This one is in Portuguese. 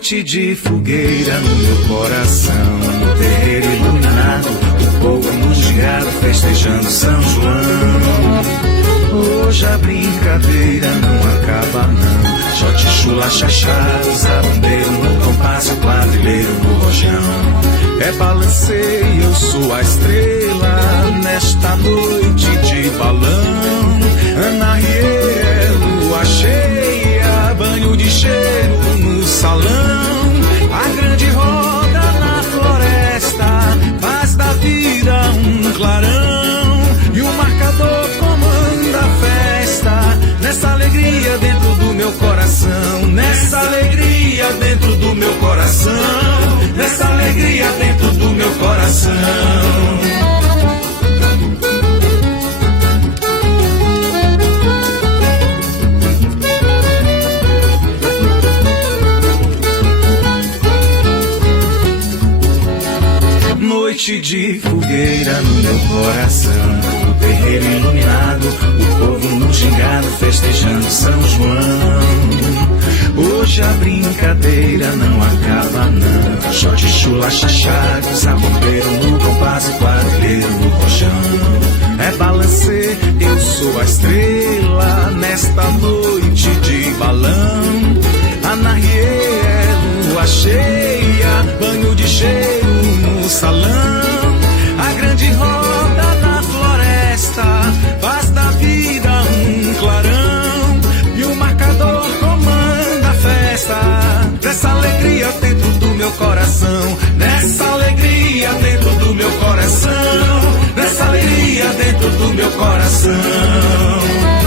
Noite de fogueira no meu coração, no terreiro iluminado, o povo no gingado festejando São João. Hoje a brincadeira não acaba não, shot, chula, chachá, zabumbeiro no compasso, quadrilheiro no rojão. É balanceio, eu sou a estrela nesta noite de balão. Ana Riê, lua cheia, banho de cheiro no salão. A grande roda na floresta faz da vida um clarão. E o marcador comanda a festa nessa alegria dentro do meu coração. Nessa alegria dentro do meu coração. Nessa alegria dentro do meu coração. Noite de fogueira no meu coração, no terreiro iluminado, o povo no gingado festejando São João. Hoje a brincadeira não acaba não, shot, chula, chachá, zabumbeiro no compasso, quadrilheiro no rojão. É balancê, eu sou a estrela nesta noite de balão. Ana Riê é lua cheia, banho de cheiro no salão. A grande roda na floresta faz da vida um clarão. E o marcador comanda a festa nessa alegria dentro do meu coração. Nessa alegria dentro do meu coração. Nessa alegria dentro do meu coração.